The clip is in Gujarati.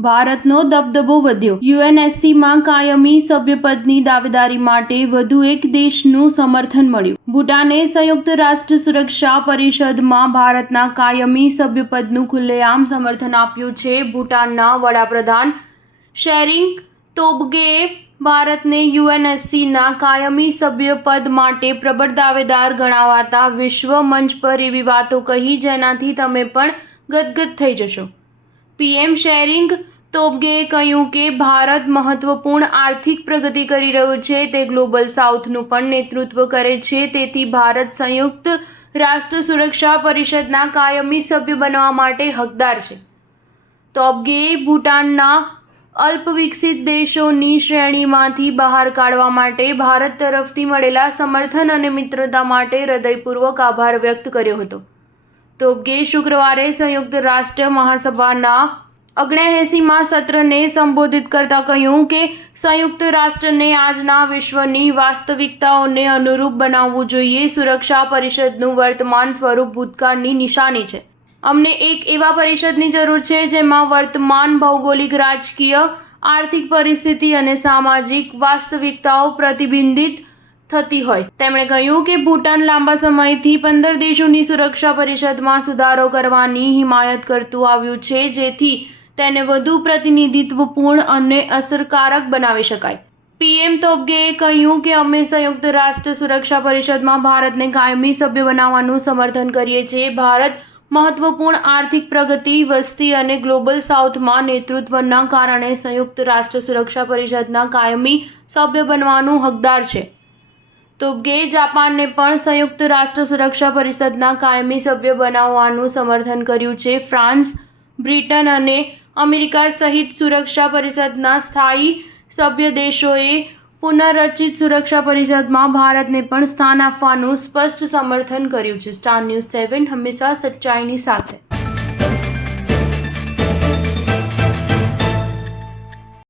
ભારતનો દબદબો વધ્યો। યુએનએસસીમાં કાયમી સભ્યપદની દાવેદારી માટે વધુ એક દેશનું સમર્થન મળ્યું। ભૂટાને સંયુક્ત રાષ્ટ્ર સુરક્ષા પરિષદમાં ભારતના કાયમી સભ્યપદનું ખુલ્લેઆમ સમર્થન આપ્યું છે। ભૂટાનના વડાપ્રધાન શેરિંગ તોબ્ગેએ ભારતને યુએનએસસીના કાયમી સભ્યપદ માટે પ્રબળ દાવેદાર ગણાવાતા વિશ્વ મંચ પર એવી વાતો કહી જેનાથી તમે પણ ગદગદ થઈ જશો। પીએમ શેરિંગ તોબ્ગેએ કહ્યું કે ભારત મહત્વપૂર્ણ આર્થિક પ્રગતિ કરી રહ્યું છે, તે ગ્લોબલ સાઉથનું પણ નેતૃત્વ કરે છે, તેથી ભારત સંયુક્ત રાષ્ટ્ર સુરક્ષા પરિષદના કાયમી સભ્ય બનવા માટે હકદાર છે। તોબ્ગેએ ભૂટાનના અલ્પવિકસિત દેશોની શ્રેણીમાંથી બહાર કાઢવા માટે ભારત તરફથી મળેલા સમર્થન અને મિત્રતા માટે હૃદયપૂર્વક આભાર વ્યક્ત કર્યો હતો। તોબ્ગેએ શુક્રવારે સંયુક્ત રાષ્ટ્ર મહાસભાના 79માં સત્રને સંબોધિત કરતા કહ્યું કે સંયુક્ત રાષ્ટ્રને આજના વિશ્વની વાસ્તવિકતાઓને અનુરૂપ બનાવવું જોઈએ। સુરક્ષા પરિષદનું વર્તમાન સ્વરૂપ ભૂતકાળની નિશાની છે। અમને એક એવા પરિષદની જરૂર છે જેમાં વર્તમાન ભૌગોલિક, રાજકીય, આર્થિક પરિસ્થિતિ અને સામાજિક વાસ્તવિકતાઓ પ્રતિબિંબિત થતી હોય। તેમણે કહ્યું કે ભૂટાન લાંબા સમયથી 15 દેશોની સુરક્ષા પરિષદમાં સુધારો કરવાની હિમાયત કરતું આવ્યું છે જેથી તેને વધુ પ્રતિનિધિત્વપૂર્ણ અને અસરકારક બનાવી શકાય। પીએમ તોબ્ગેએ કહ્યું કે અમે સંયુક્ત રાષ્ટ્ર સુરક્ષા પરિષદમાં ભારતને કાયમી સભ્ય બનાવવાનું સમર્થન કરીએ છીએ। ભારત મહત્વપૂર્ણ આર્થિક પ્રગતિ, વસ્તી અને ગ્લોબલ સાઉથમાં નેતૃત્વના કારણે સંયુક્ત રાષ્ટ્ર સુરક્ષા પરિષદના કાયમી સભ્ય બનવાનું હકદાર છે। તોબ્ગેએ જાપાનને પણ સંયુક્ત રાષ્ટ્ર સુરક્ષા પરિષદના કાયમી સભ્ય બનાવવાનું સમર્થન કર્યું છે। ફ્રાન્સ, બ્રિટન અને અમેરિકા સહિત સુરક્ષા પરિષદના સ્થાયી સભ્ય દેશોએ પુનઃરચિત સુરક્ષા પરિષદમાં ભારતને પણ સ્થાન આપવાનું સ્પષ્ટ સમર્થન કર્યું છે। સ્ટાર ન્યૂઝ 7 હંમેશા સચ્ચાઈની સાથે।